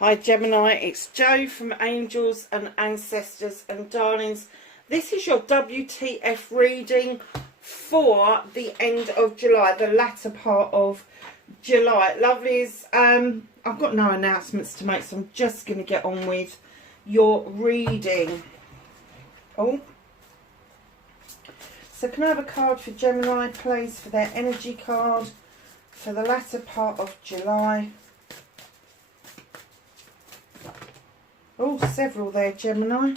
Hi Gemini, it's Jo from Angels and Ancestors and Darlings. This is your WTF reading for the end of July, the latter part of July. Lovelies, I've got no announcements to make, so I'm just going to get on with your reading. Oh, so can I have a card for Gemini, please, for their energy card for the latter part of July? Oh, several there, Gemini.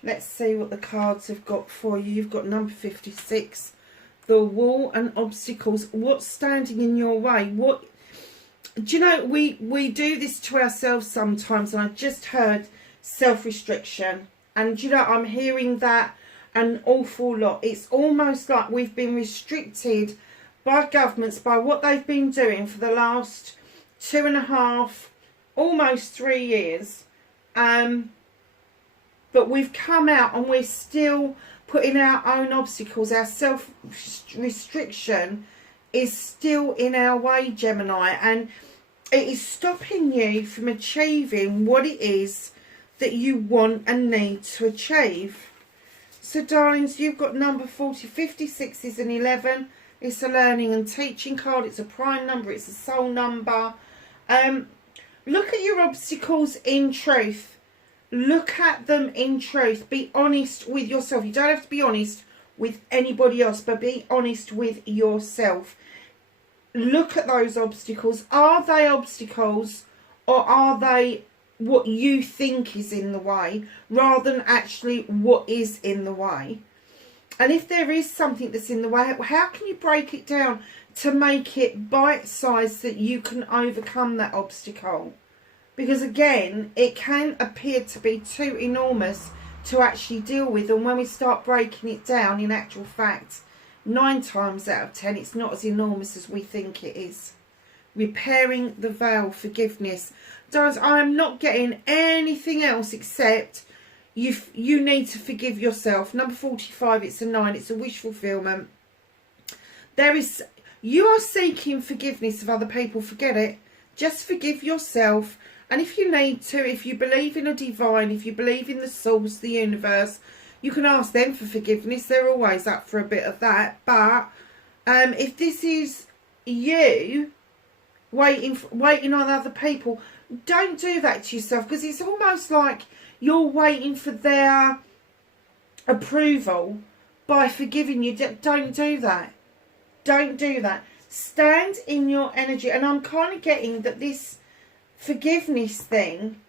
Let's see what the cards have got for you. You've got number 56, the wall and obstacles. What's standing in your way? What do you know? We do this to ourselves sometimes, and I just heard self-restriction, and you know, I'm hearing that an awful lot. It's almost like we've been restricted by governments, by what they've been doing for the last 2.5, almost 3 years. But we've come out and we're still putting our own obstacles. Our self-restriction is still in our way, Gemini, and it is stopping you from achieving what it is that you want and need to achieve. So, darlings, you've got number 40. 56 is an 11. It's a learning and teaching card. It's a prime number. It's a soul number. Look at your obstacles in truth. Look at them in truth. Be honest with yourself. You don't have to be honest with anybody else, but be honest with yourself. Look at those obstacles. Are they obstacles, or are they what you think is in the way, rather than actually what is in the way? And if there is something that's in the way, how can you break it down to make it bite-sized that you can overcome that obstacle? Because again, it can appear to be too enormous to actually deal with, and when we start breaking it down, in actual fact, 9 times out of 10, it's not as enormous as we think it is. Repairing the veil, forgiveness. Guys, I am not getting anything else except you need to forgive yourself. Number 45, it's a 9, it's a wish fulfillment. You are seeking forgiveness of other people. Forget it. Just forgive yourself. And if you need to, if you believe in a divine, if you believe in the source, the universe, you can ask them for forgiveness. They're always up for a bit of that. But if this is you waiting on other people, don't do that to yourself, because it's almost like you're waiting for their approval by forgiving you. Don't do that. Don't do that. Stand in your energy. And I'm kind of getting that this forgiveness thing,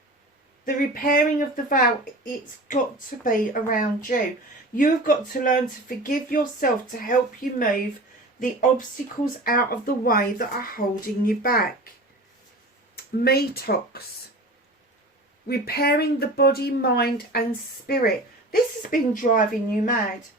the repairing of the veil, it's got to be around you. You've got to learn to forgive yourself to help you move the obstacles out of the way that are holding you back. Detox. Repairing the body, mind and spirit. This has been driving you mad.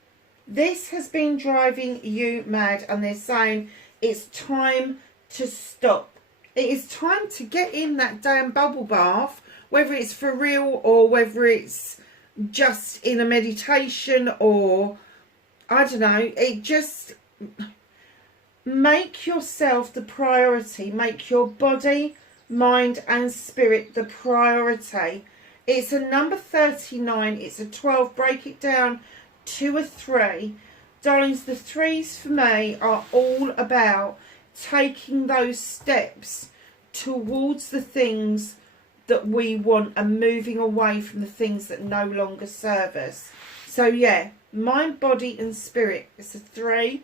This has been driving you mad, and they're saying it's time to stop. It is time to get in that damn bubble bath, whether it's for real or whether it's just in a meditation, or I don't know. It just, make yourself the priority. Make your body, mind and spirit the priority. It's a number 39. It's a 12. Break it down to a 3. Darlings, the 3s for me are all about taking those steps towards the things that we want and moving away from the things that no longer serve us. So yeah, mind, body and spirit. It's a 3.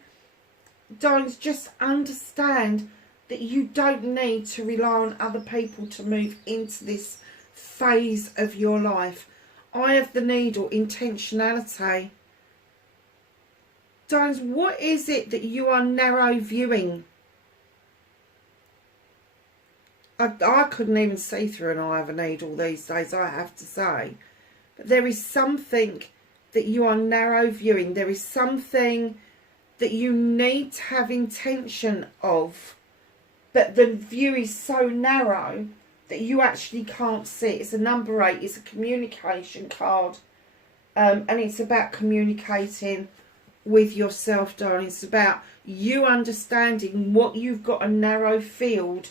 Darlings, just understand that you don't need to rely on other people to move into this phase of your life. Eye of the needle, intentionality. Darlings, what is it that you are narrow viewing? I couldn't even see through an eye of a needle these days, I have to say. But there is something that you are narrow viewing. There is something that you need to have intention of, but the view is so narrow that you actually can't see. It's a number 8. It's a communication card. And it's about communicating with yourself, darling. It's about you understanding what you've got a narrow field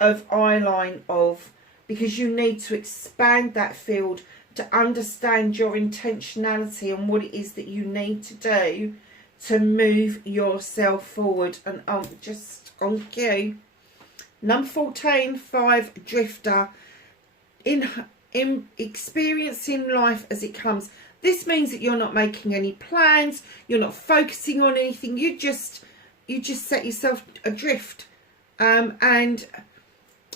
of eye line of, because you need to expand that field to understand your intentionality and what it is that you need to do to move yourself forward. And just on cue, number 14, 5, drifter, in experiencing life as it comes. This means that you're not making any plans, you're not focusing on anything, you just set yourself adrift. And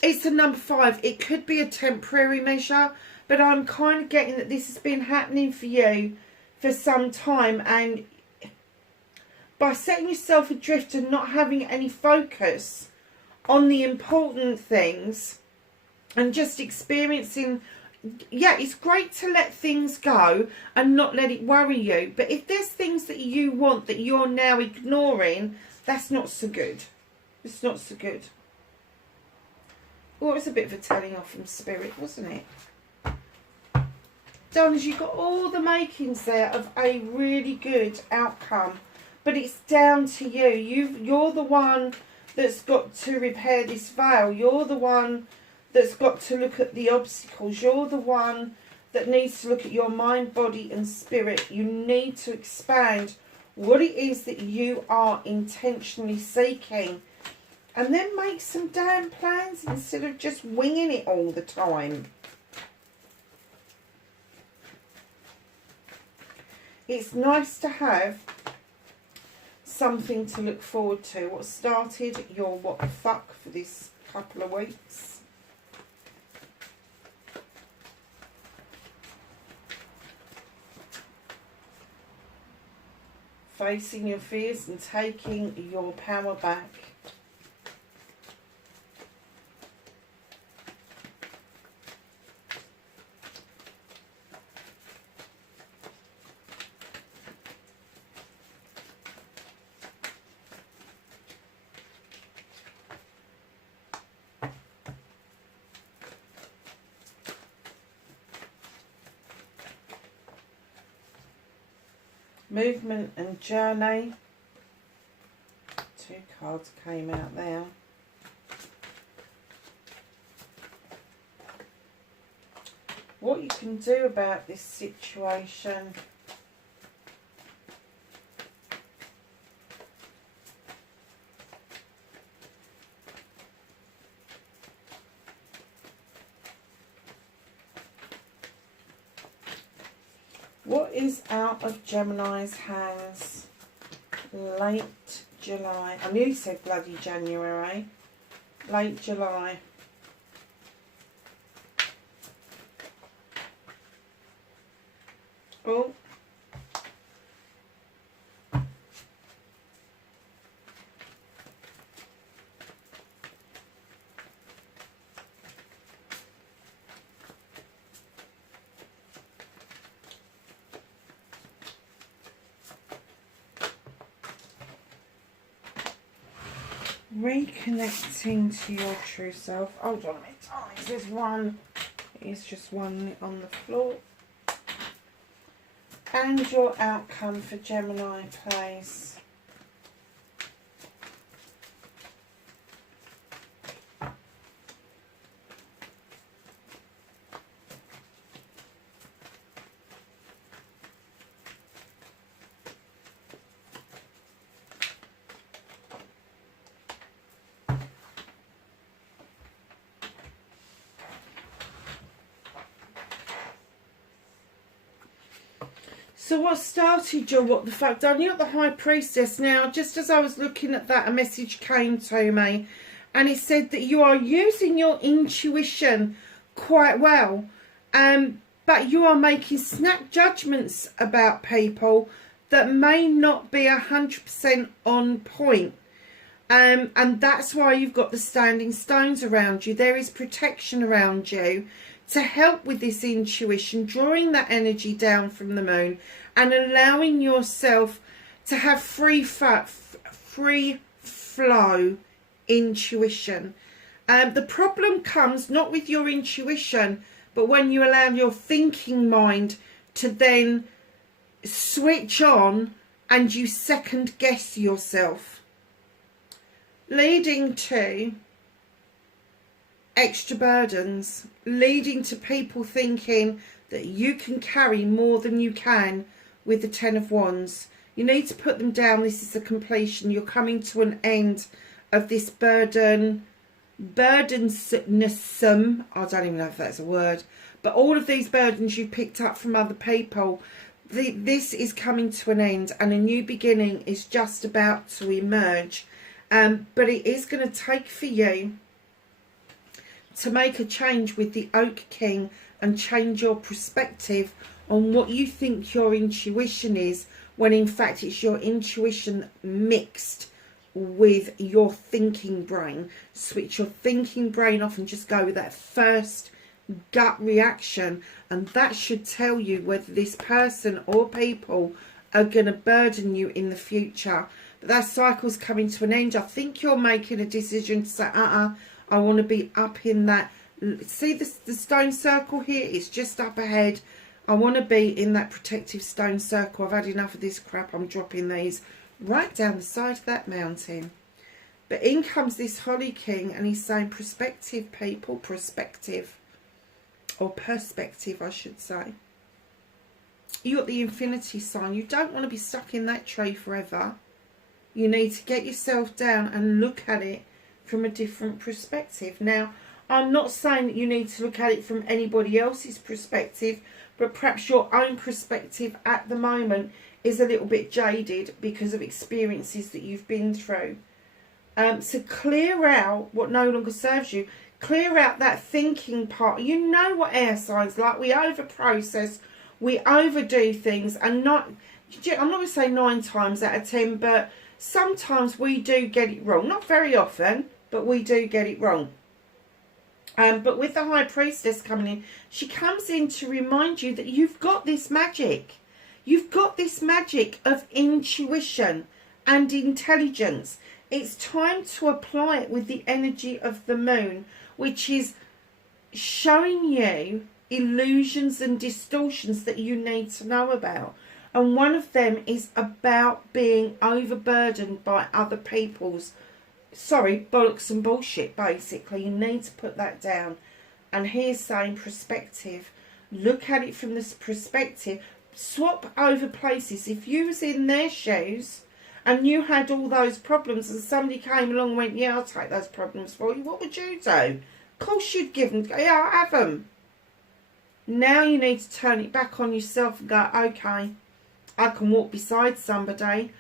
it's a number 5. It could be a temporary measure, but I'm kind of getting that this has been happening for you for some time, and by setting yourself adrift and not having any focus on the important things and just experiencing, yeah, it's great to let things go and not let it worry you, but if there's things that you want that you're now ignoring, that's not so good. It's not so good. Well, it was a bit of a telling off from Spirit, wasn't it? Dons, you've got all the makings there of a really good outcome, but it's down to you. You're the one that's got to repair this veil. You're the one that's got to look at the obstacles. You're the one that needs to look at your mind, body and spirit. You need to expand what it is that you are intentionally seeking, and then make some damn plans instead of just winging it all the time. It's nice to have something to look forward to. What started your what the fuck for this couple of weeks? Facing your fears and taking your power back. Movement and journey. 2 cards came out there. What you can do about this situation. What is out of Gemini's hands? Late July. I nearly said bloody January. Late July. Oh. Reconnecting to your true self. Hold on a minute. Oh, there's one. It's just one on the floor. And your outcome for Gemini, please. So what started your what the fuck done? You're the High Priestess. Now, just as I was looking at that, a message came to me, and it said that you are using your intuition quite well, but you are making snap judgments about people that may not be 100% on point. And that's why you've got the standing stones around you. There is protection around you to help with this intuition, drawing that energy down from the moon and allowing yourself to have free flow intuition. The problem comes not with your intuition, but when you allow your thinking mind to then switch on and you second guess yourself, leading to extra burdens, leading to people thinking that you can carry more than you can with the Ten of Wands. You need to put them down. This is the completion. You're coming to an end of this burdensome, I don't even know if that's a word, but all of these burdens you picked up from other people, this is coming to an end, and a new beginning is just about to emerge. But it is going to take for you to make a change with the Oak King and change your perspective on what you think your intuition is, when in fact it's your intuition mixed with your thinking brain. Switch your thinking brain off and just go with that first gut reaction, and that should tell you whether this person or people are going to burden you in the future. But that cycle's coming to an end. I think you're making a decision to say, I want to be up in that. See the stone circle here? It's just up ahead. I want to be in that protective stone circle. I've had enough of this crap. I'm dropping these right down the side of that mountain. But in comes this Holly King, and he's saying perspective, people, perspective. Or perspective, I should say. You got the infinity sign. You don't want to be stuck in that tree forever. You need to get yourself down and look at it from a different perspective. Now, I'm not saying that you need to look at it from anybody else's perspective, but perhaps your own perspective at the moment is a little bit jaded because of experiences that you've been through. So clear out what no longer serves you. Clear out that thinking part. You know what air signs like. We over-process, we overdo things, and I'm not going to say 9 times out of 10, but sometimes we do get it wrong. Not very often, but we do get it wrong. But with the High Priestess coming in, she comes in to remind you that you've got this magic. You've got this magic of intuition and intelligence. It's time to apply it with the energy of the moon, which is showing you illusions and distortions that you need to know about. And one of them is about being overburdened by other people's, bollocks and bullshit, basically. You need to put that down. And here's saying perspective. Look at it from this perspective. Swap over places. If you was in their shoes and you had all those problems and somebody came along and went, yeah, I'll take those problems for you, what would you do? Of course you'd give them, yeah, I'll have them. Now you need to turn it back on yourself and go, okay, I can walk beside somebody,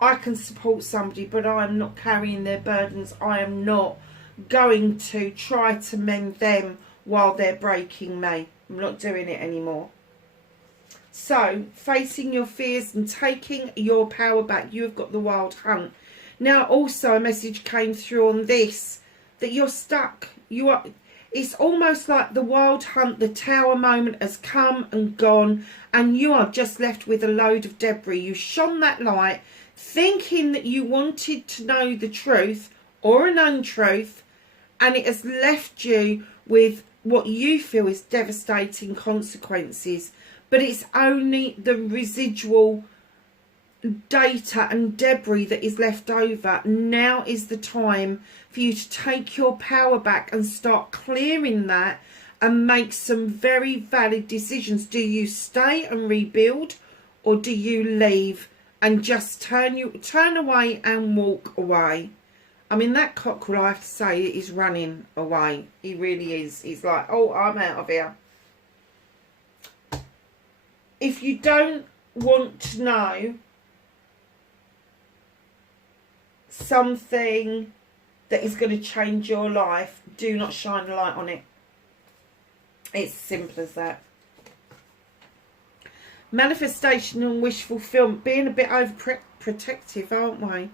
I can support somebody, but I am not carrying their burdens. I am not going to try to mend them while they're breaking me. I'm not doing it anymore. So, facing your fears and taking your power back. You have got the Wild Hunt. Now, also a message came through on this, that you're stuck. It's almost like the Wild Hunt, the Tower moment has come and gone, and you are just left with a load of debris. You shone that light, thinking that you wanted to know the truth or an untruth, and it has left you with what you feel is devastating consequences. But it's only the residual data and debris that is left over. Now is the time for you to take your power back and start clearing that and make some very valid decisions. Do you stay and rebuild, or do you leave and just turn away and walk away? I mean, that cockerel, I have to say, is running away. He really is. He's like, oh, I'm out of here. If you don't want to know something that is going to change your life, do not shine a light on it. It's as simple as that. Manifestation and wish fulfillment. Being a bit overprotective, aren't we?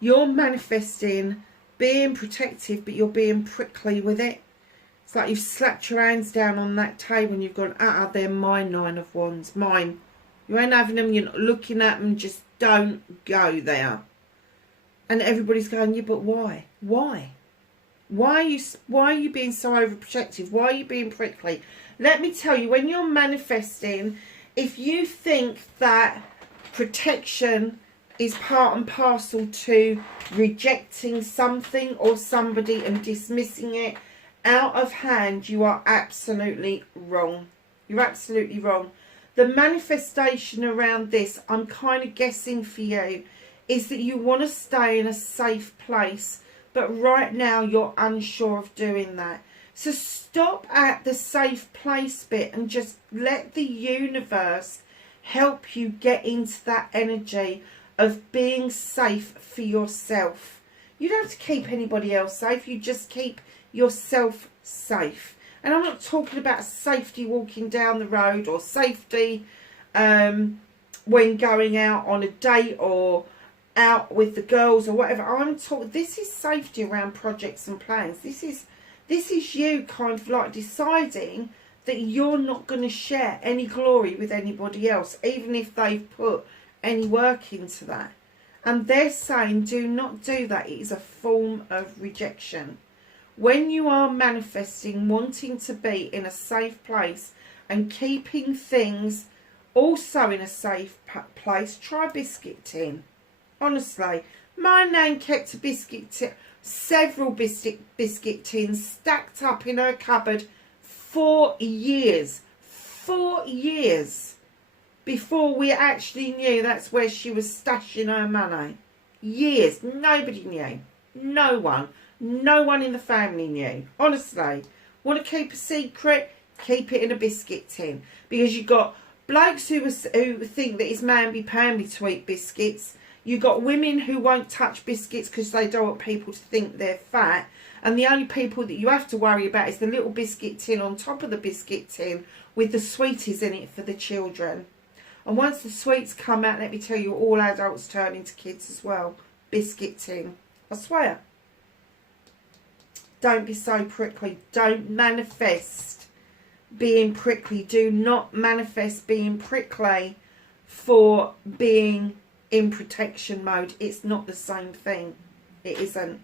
You're manifesting being protective, but you're being prickly with it. It's like you've slapped your hands down on that table and you've gone, they're mine, 9 of Wands, mine. You ain't having them, you're not looking at them, just don't go there. And everybody's going, yeah, but why? Why? Why are you being so overprotective? Why are you being prickly? Let me tell you, when you're manifesting, if you think that protection is part and parcel to rejecting something or somebody and dismissing it out of hand, you are absolutely wrong. You're absolutely wrong. The manifestation around this, I'm kind of guessing for you, is that you want to stay in a safe place, but right now you're unsure of doing that. So stop at the safe place bit and just let the universe help you get into that energy of being safe for yourself. You don't have to keep anybody else safe. You just keep yourself safe. And I'm not talking about safety walking down the road or safety when going out on a date or out with the girls or whatever. I'm talking, this is safety around projects and plans. This is you kind of like deciding that you're not going to share any glory with anybody else, even if they've put any work into that. And they're saying, do not do that. It is a form of rejection. When you are manifesting, wanting to be in a safe place and keeping things also in a safe place, try biscuit tin. Honestly, my nan kept a biscuit tin, several biscuit tins stacked up in her cupboard for years. 4 years before we actually knew that's where she was stashing her money. Years. Nobody knew. No one. No one in the family knew. Honestly. Want to keep a secret? Keep it in a biscuit tin. Because you've got blokes who think that it's mamby-pamby to eat biscuits. You've got women who won't touch biscuits because they don't want people to think they're fat. And the only people that you have to worry about is the little biscuit tin on top of the biscuit tin with the sweeties in it for the children. And once the sweets come out, let me tell you, all adults turn into kids as well. Biscuit tin. I swear. Don't be so prickly. Don't manifest being prickly. Do not manifest being prickly for being in protection mode. It's not the same thing. It isn't.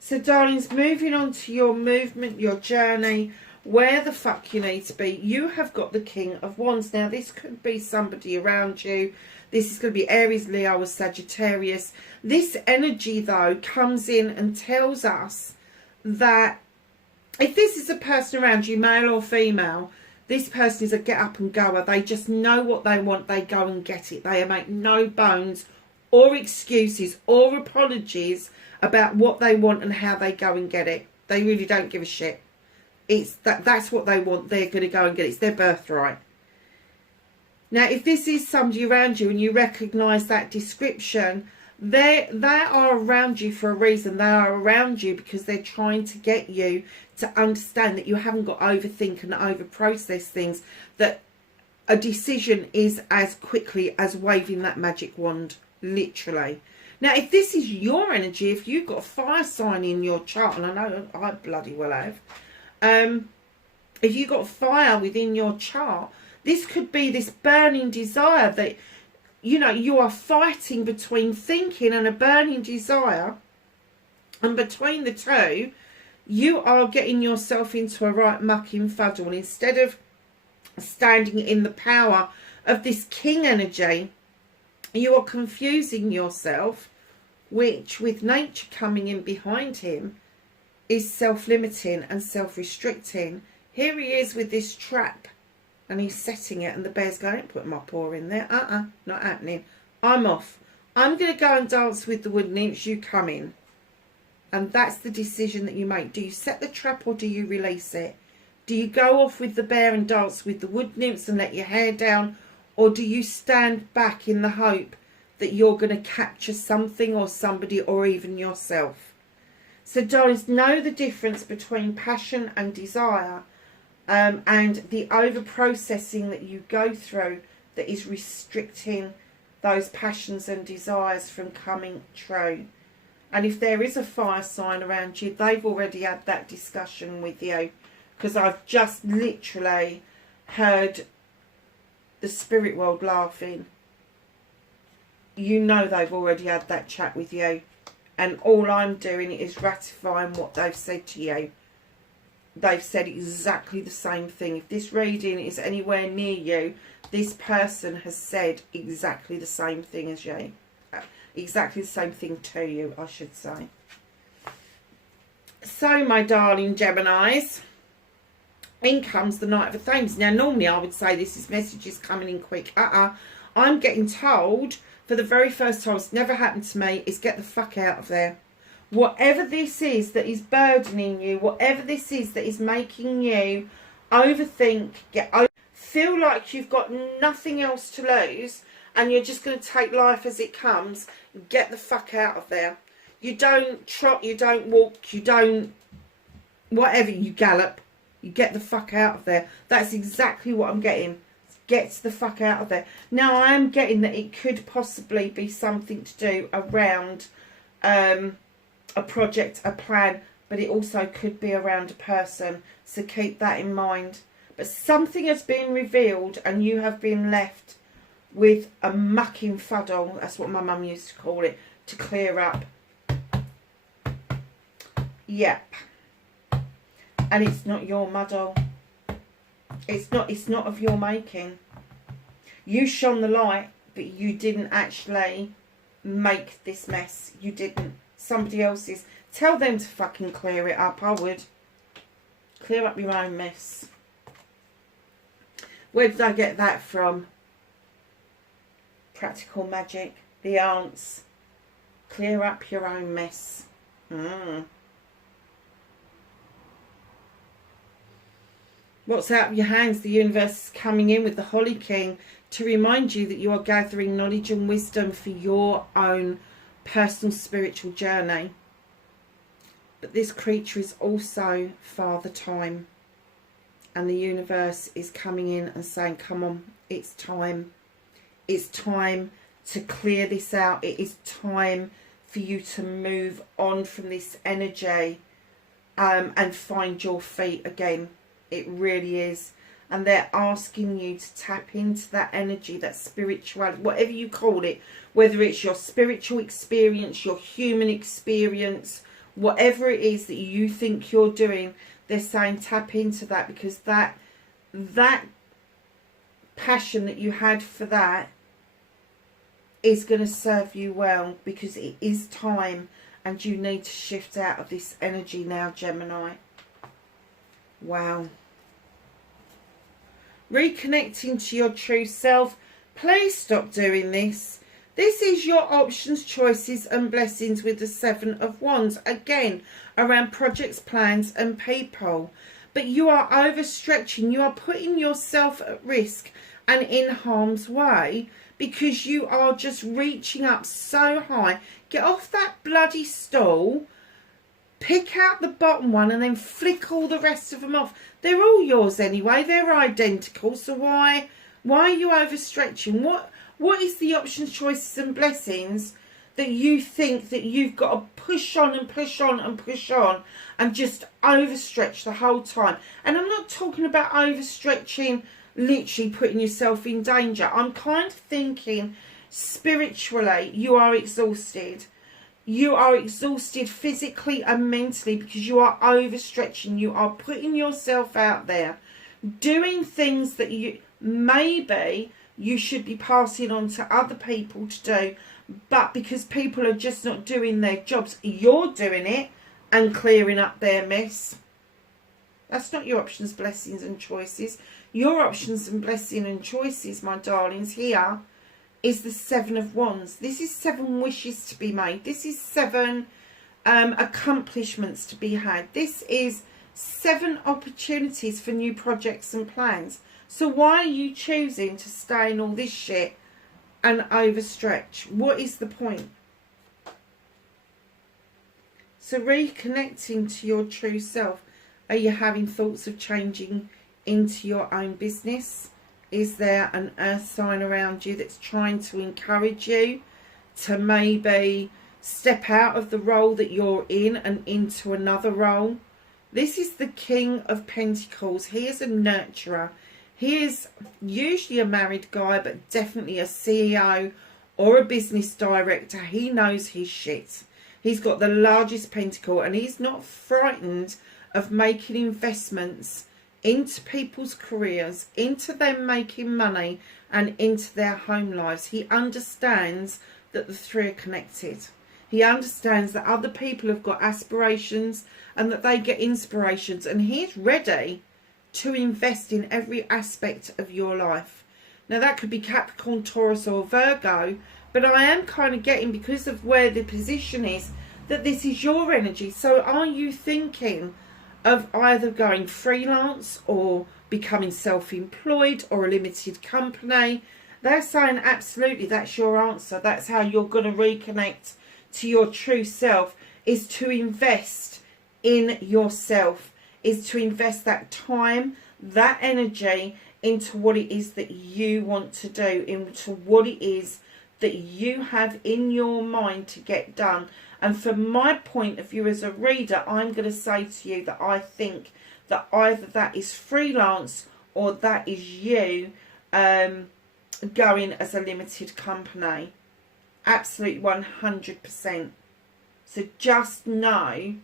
So darlings, moving on to your movement, your journey, where the fuck you need to be. You have got the King of Wands. Now this could be somebody around you. This is going to be Aries, Leo or Sagittarius. This energy though comes in and tells us that if this is a person around you, male or female, this person is a get up and goer. They just know what they want. They go and get it. They make no bones or excuses or apologies about what they want and how they go and get it. They really don't give a shit. It's that's what they want. They're going to go and get it. It's their birthright. Now, if this is somebody around you and you recognise that description, they are around you for a reason. They are around you because they're trying to get you to understand that you haven't got to overthink and over-process things, that a decision is as quickly as waving that magic wand, literally. Now, if this is your energy, if you've got a fire sign in your chart, and I know I bloody well have, if you've got fire within your chart, this could be this burning desire that, you know, you are fighting between thinking and a burning desire. And between the two, you are getting yourself into a right mucking fuddle. And instead of standing in the power of this king energy, you are confusing yourself, which with nature coming in behind him is self-limiting and self-restricting. Here he is with this trap and he's setting it, and the bear's going, put my paw in there. Not happening. I'm off. I'm going to go and dance with the wood nymphs. You come in. And that's the decision that you make. Do you set the trap or do you release it? Do you go off with the bear and dance with the wood nymphs and let your hair down? Or do you stand back in the hope that you're going to capture something or somebody or even yourself? So darlings, know the difference between passion and desire, and the over-processing that you go through that is restricting those passions and desires from coming true. And if there is a fire sign around you, they've already had that discussion with you, because I've just literally heard the spirit world laughing. You know they've already had that chat with you, and all I'm doing is ratifying what they've said to you. They've said exactly the same thing. If this reading is anywhere near you, this person has said exactly the same thing as you. Exactly the same thing to you, I should say. So, my darling Geminis, in comes the Knight of Thames. Now, normally I would say this is messages coming in quick. I'm getting told for the very first time, it's never happened to me, is get the fuck out of there. Whatever this is that is burdening you, whatever this is that is making you overthink, feel like you've got nothing else to lose and you're just going to take life as it comes, get the fuck out of there. You don't trot, you don't walk, you don't whatever, you gallop. You get the fuck out of there. That's exactly what I'm getting. Get the fuck out of there. Now, I am getting that it could possibly be something to do around a project, a plan, but it also could be around a person. So keep that in mind. But something has been revealed and you have been left with a mucking fuddle. That's what my mum used to call it, to clear up. Yep. And it's not your muddle. It's not of your making. You shone the light, but you didn't actually make this mess. You didn't. Somebody else's. Tell them to fucking clear it up. I would. Clear up your own mess. Where did I get that from? Practical magic. The aunts. Clear up your own mess. What's out of your hands? The universe is coming in with the Holly King to remind you that you are gathering knowledge and wisdom for your own personal spiritual journey. But this creature is also Father Time. And the universe is coming in and saying, come on, it's time. It's time to clear this out. It is time for you to move on from this energy and find your feet again. It really is. And they're asking you to tap into that energy, that spirituality, whatever you call it, whether it's your spiritual experience, your human experience, whatever it is that you think you're doing, they're saying tap into that, because that passion that you had for that is going to serve you well, because it is time and you need to shift out of this energy now, Gemini. Wow. Reconnecting to your true self. Please stop doing this. This is your options, choices and blessings with the Seven of Wands. Again, around projects, plans and people. But you are overstretching. You are putting yourself at risk and in harm's way because you are just reaching up so high. Get off that bloody stool. Pick out the bottom one and then flick all the rest of them off. They're all yours anyway. They're identical. So why are you overstretching? What is the options, choices and blessings that you think that you've got to push on and push on and push on and just overstretch the whole time? And I'm not talking about overstretching, literally putting yourself in danger. I'm kind of thinking spiritually you are exhausted. You are exhausted physically and mentally because you are overstretching. You are putting yourself out there, doing things that maybe you should be passing on to other people to do, but because people are just not doing their jobs, you're doing it and clearing up their mess. That's not your options, blessings and choices. Your options and blessing and choices, my darlings, here is the Seven of Wands. This is 7 wishes to be made. This is 7 accomplishments to be had. This is 7 opportunities for new projects and plans. So why are you choosing to stay in all this shit and overstretch? What is the point? So reconnecting to your true self. Are you having thoughts of changing into your own business? Is there an earth sign around you that's trying to encourage you to maybe step out of the role that you're in and into another role? This is the King of Pentacles. He is a nurturer. He is usually a married guy, but definitely a CEO or a business director. He knows his shit. He's got the largest pentacle and he's not frightened of making investments into people's careers, into them making money and into their home lives. He understands that the three are connected. He understands that other people have got aspirations and that they get inspirations, and he's ready to invest in every aspect of your life. Now that could be Capricorn, Taurus or Virgo, but I am kind of getting, because of where the position is, that this is your energy. So are you thinking of either going freelance or becoming self-employed or a limited company? They're saying absolutely that's your answer. That's how you're going to reconnect to your true self, is to invest in yourself, is to invest that time, that energy into what it is that you want to do, into what it is that you have in your mind to get done. And from my point of view as a reader, I'm going to say to you that I think that either that is freelance or that is you going as a limited company. Absolutely 100%. So just know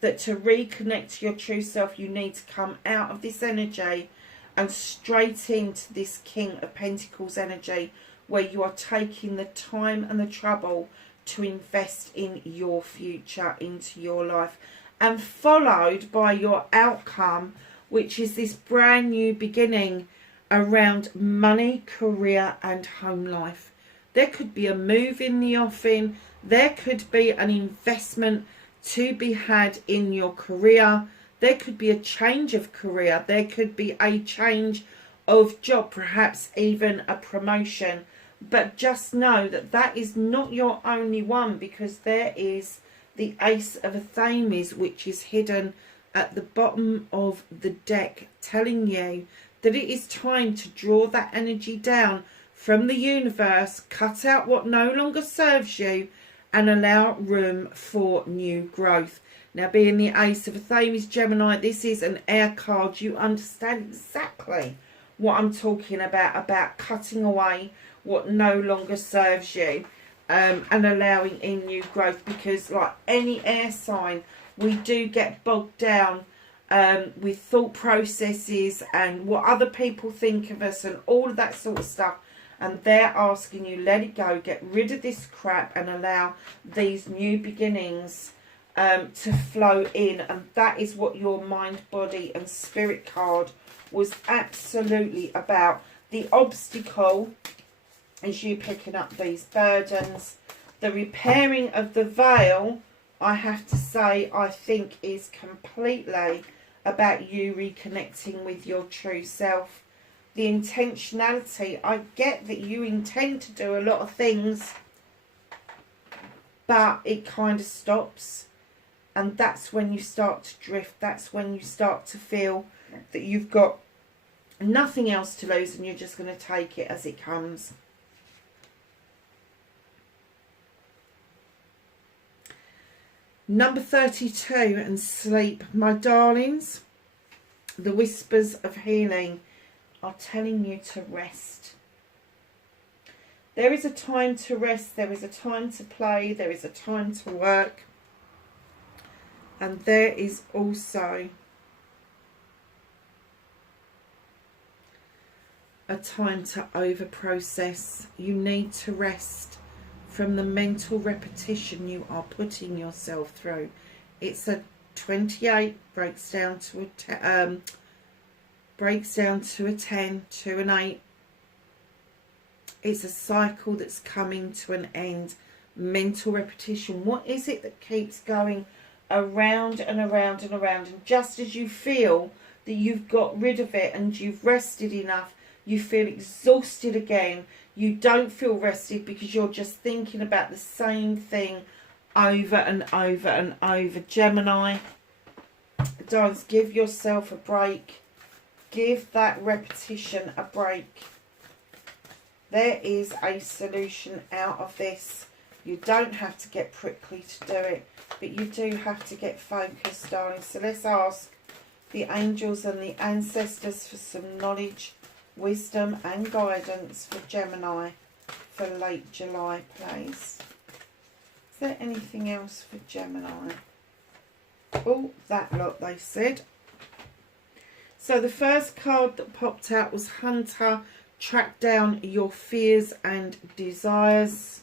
that to reconnect to your true self, you need to come out of this energy and straight into this King of Pentacles energy, where you are taking the time and the trouble to invest in your future, into your life, and followed by your outcome, which is this brand new beginning around money, career and home life. There could be a move in the offing, there could be an investment to be had in your career, there could be a change of career, there could be a change of job, perhaps even a promotion. But just know that that is not your only one, because there is the Ace of Athames, which is hidden at the bottom of the deck, telling you that it is time to draw that energy down from the universe, cut out what no longer serves you, and allow room for new growth. Now, being the Ace of Athames, Gemini, this is an air card. You understand exactly what I'm talking about cutting away what no longer serves you, and allowing in new growth. Because like any air sign, we do get bogged down with thought processes and what other people think of us and all of that sort of stuff. And they're asking you, let it go, get rid of this crap and allow these new beginnings to flow in. And that is what your mind, body and spirit card was absolutely about. The obstacle is you picking up these burdens. The repairing of the veil, I have to say, I think is completely about you reconnecting with your true self. The intentionality, I get that you intend to do a lot of things, but it kind of stops. And that's when you start to drift. That's when you start to feel that you've got nothing else to lose and you're just going to take it as it comes. Number 32, and sleep. My darlings, the whispers of healing are telling you to rest. There is a time to rest, there is a time to play, there is a time to work, and there is also a time to over process. You need to rest from the mental repetition you are putting yourself through. It's a 28, breaks down to a 10, 2 and 8. It's a cycle that's coming to an end. Mental repetition. What is it that keeps going around and around and around? And just as you feel that you've got rid of it and you've rested enough, you feel exhausted again. You don't feel rested because you're just thinking about the same thing over and over and over. Gemini, darlings, give yourself a break. Give that repetition a break. There is a solution out of this. You don't have to get prickly to do it, but you do have to get focused, darling. So let's ask the angels and the ancestors for some knowledge, wisdom and guidance for Gemini for late July, please. Is there anything else for Gemini? Oh, that lot, they said. So the first card that popped out was Hunter. Track down your fears and desires.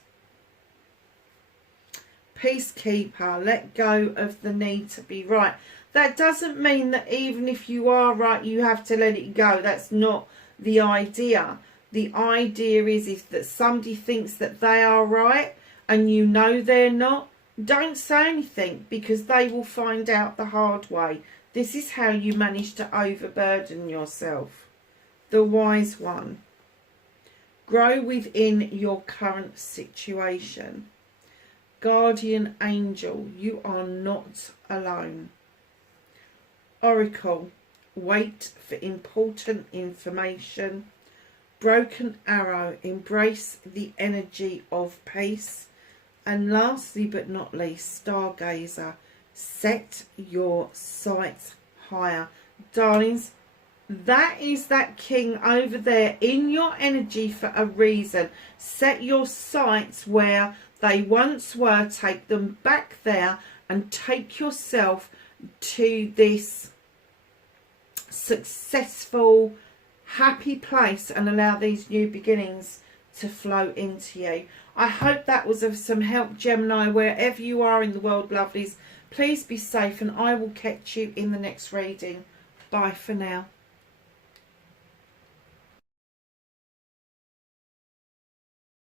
peacekeeper, let go of the need to be right. That doesn't mean that even if you are right, you have to let it go. That's not the idea. The idea is that somebody thinks that they are right and you know they're not. Don't say anything, because they will find out the hard way. This is how you manage to overburden yourself. The wise one. Grow within your current situation. Guardian angel, you are not alone. Oracle, wait for important information. Broken arrow, embrace the energy of peace. And lastly but not least, stargazer, set your sights higher. Darlings, that is that king over there in your energy for a reason. Set your sights where they once were, take them back there, and take yourself to this successful, happy place, and allow these new beginnings to flow into you. I hope that was of some help, Gemini, wherever you are in the world, lovelies. Please be safe, and I will catch you in the next reading. Bye for now.